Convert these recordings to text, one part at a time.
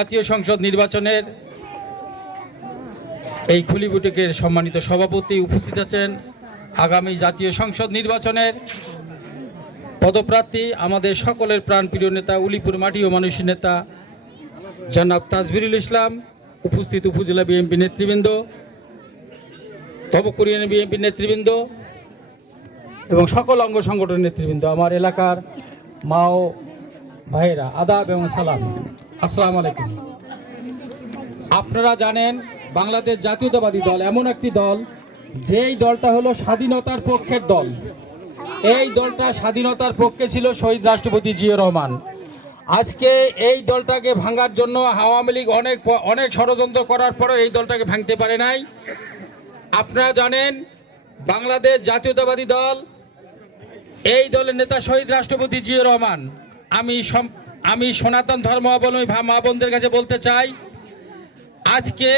জাতীয় সংসদ নির্বাচনের এই খুলি বৈঠকের সম্মানিত সভাপতি উপস্থিত আছেন। আগামী জাতীয় সংসদ নির্বাচনের পদপ্রার্থী আমাদের সকলের প্রাণপ্রিয় নেতা, উলিপুর মাটি ও মানুষের নেতা জনাব তাজবিরুল ইসলাম, উপস্থিত উপজেলা বিএনপি নেতৃবৃন্দ, তবকুরিয়ান বিএনপি নেতৃবৃন্দ এবং সকল অঙ্গ সংগঠনের নেতৃবৃন্দ, আমার এলাকার মা ও ভাইয়েরা, আদাব এবং সালাম। আসসালামু আলাইকুম। আপনারা জানেন, বাংলাদেশ জাতীয়তাবাদী দল এমন একটি দল, যেই দলটা হলো স্বাধীনতার পক্ষের দল। এই দলটা স্বাধীনতার পক্ষে ছিল শহীদ রাষ্ট্রপতি জিয়া রহমান। আজকে এই দলটাকে ভাঙার জন্য আওয়ামী লীগ অনেক অনেক ষড়যন্ত্র করার পরেও এই দলটাকে ভাঙতে পারে নাই। আপনারা জানেন, বাংলাদেশ জাতীয়তাবাদী দল, এই দলের নেতা শহীদ রাষ্ট্রপতি জিয়া রহমান। আমি আমি সনাতন ধর্মাবলম্বী মা বোনদের কাছে বলতে চাই, আজকে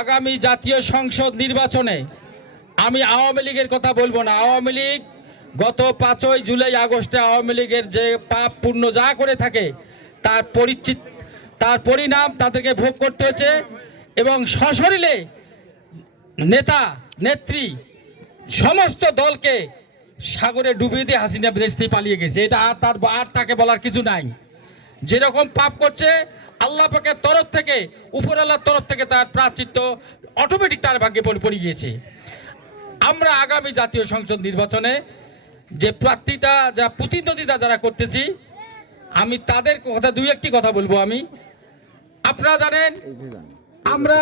আগামী জাতীয় সংসদ নির্বাচনে আমি আওয়ামী লীগের কথা বলব না। আওয়ামী লীগ গত পাঁচই জুলাই আগস্টে আওয়ামী লীগের যে পাপ পূর্ণ যা করে থাকে, তার পরিচিত তার পরিণাম তাদেরকে ভোগ করতে হয়েছে এবং সশরীরে নেতা, নেত্রী সমস্ত দলকে সাগরে ডুবিয়ে দিয়ে হাসিনা দেশ থেকে পালিয়ে গেছে। এটা আর তার আর তাকে বলার কিছু নাই। যেরকম পাপ করছে, আল্লাহ পাকের তরফ থেকে, উপর আল্লাহর তরফ থেকে তার প্রাচিত্য অটোমেটিক তার ভাগ্যে পড়ে গিয়েছে। আমরা আগামী জাতীয় সংসদ নির্বাচনে যে প্রার্থীতা যা প্রতিদ্বন্দ্বিতা যারা করতেছি, আমি তাদের কথা, দুই একটি কথা বলব আমি। আপনারা জানেন, আমরা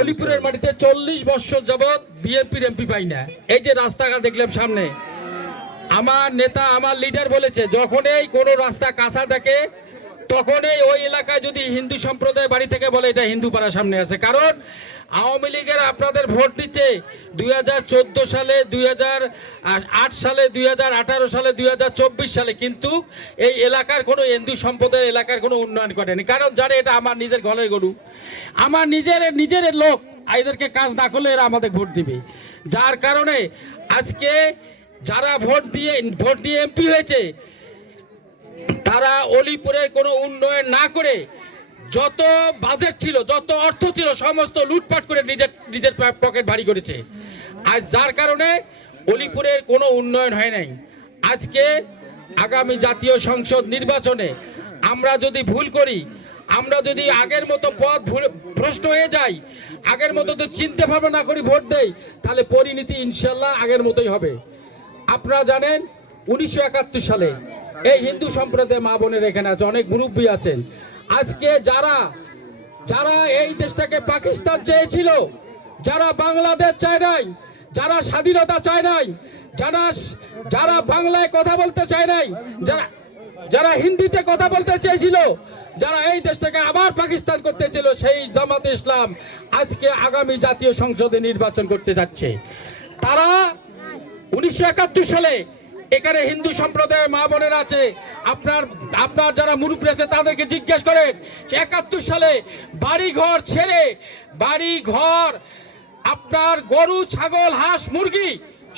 অলিপুরের মাটিতে চল্লিশ বছর যাবৎ বিএনপির এমপি পাই না। এই যে রাস্তাঘাট দেখলাম সামনে আমার নেতা, আমার লিডার বলেছে, যখনই কোনো রাস্তা কাঁচা থাকে, তখনই ওই এলাকায় যদি হিন্দু সম্প্রদায় বাড়ি থেকে বলে, এটা হিন্দু পাড়ার সামনে আছে। কারণ আওয়ামী লীগের আপনাদের ভোট নিচ্ছে দুই হাজার চোদ্দ সালে, দুই হাজার আট সালে, দুই হাজার আঠারো সালে, দুই হাজার চব্বিশ সালে, কিন্তু এই এলাকার কোনো হিন্দু সম্প্রদায়ের এলাকার কোনো উন্নয়ন করেনি কারণ জানে এটা আমার নিজের ঘরের গরু। আমার নিজের নিজের লোক এদেরকে কাজ না করলে এরা আমাদের ভোট দিবে। যার কারণে আজকে যারা ভোট দিয়ে ভোট দিয়ে এমপি হয়েছে, তারা অলিপুরের কোনো উন্নয়ন না করে যত বাজেট ছিল, যত অর্থ ছিল, সমস্ত লুটপাট করে নিজের নিজের পকেট ভারী করেছে। আজ যার কারণে অলিপুরের কোনো উন্নয়ন হয় নাই। আজকে আগামী জাতীয় সংসদ নির্বাচনে আমরা যদি ভুল করি, আমরা যদি আগের মতো পথ ভ্রষ্ট হয়ে যাই, আগের মতো তো চিনতে ভাবনা করি ভোট দেই, তাহলে পরিণতি ইনশাল্লাহ আগের মতোই হবে। আপনারা জানেন, উনিশশো একাত্তর সালে এই হিন্দু সম্প্রদায়ের মা বোনের এখানে আছে, অনেক মুরব্বী আছেন। আজকে যারা যারা এই দেশটাকে পাকিস্তান চেয়েছিল, যারা বাংলাদেশ চায় নাই, যারা স্বাধীনতা চায় নাই, যারা যারা বাংলায় কথা বলতে চায় নাই, যারা যারা হিন্দিতে কথা বলতে চেয়েছিল, যারা এই দেশটাকে আবার পাকিস্তান করতে ছিল সেই জামাত ইসলাম আজকে আগামী জাতীয় সংসদে নির্বাচন করতে যাচ্ছে। উনিশশো একাত্তর সালে এখানে হিন্দু সম্প্রদায়ের মা বোনের আছে। আপনার আপনার যারা মুরব্বী আছে, তাদেরকে জিজ্ঞেস করেন একাত্তর সালে বাড়ি ঘর ছেড়ে বাড়ি ঘর আপনার গরু, ছাগল, হাঁস, মুরগি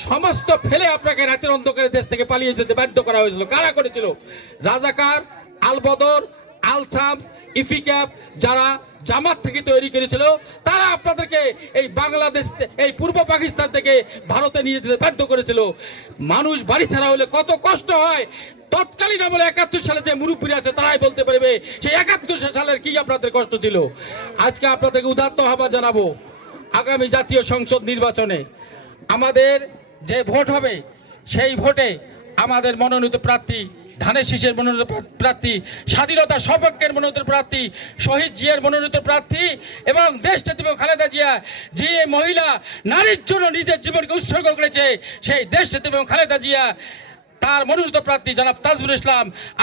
সমস্ত ফেলে আপনাকে রাতের অন্ধকারে দেশ থেকে পালিয়ে যেতে বাধ্য করা হয়েছিল। কারা করেছিল? রাজাকার, আলবদর, আলসামস ইফিক্যাপ যারা জামাত থেকে তৈরি করেছিল, তারা আপনাদেরকে এই বাংলাদেশ এই পূর্ব পাকিস্তান থেকে ভারতে নিয়ে যেতে বাধ্য করেছিল। মানুষ বাড়ি ছাড়া হলে কত কষ্ট হয়। তৎকালীন আমলে একাত্তর সালে যে মুরব্বী আছে, তারাই বলতে পারবে, সেই একাত্তর সালের কি আপনাদের কষ্ট ছিল। আজকে আপনাদেরকে উদাত্ত আহ্বান জানাব আগামী জাতীয় সংসদ নির্বাচনে। আমাদের যে ভোট হবে, সেই ভোটে আমাদের মনোনীত প্রার্থী ধানের শীষের মনোনীত প্রা- প্রার্থী, স্বাধীনতা সপক্ষের মনোনীত প্রার্থী, শহীদ জিয়ার মনোনীত প্রার্থী এবং দেশ নেত্রী খালেদা জিয়া, যে মহিলা নারীর জন্য নিজের জীবনকে উৎসর্গ করেছে, সেই দেশ নেত্রী খালেদা জিয়া, তার মনোনীত প্রার্থী জনাব তাজবুল ইসলাম।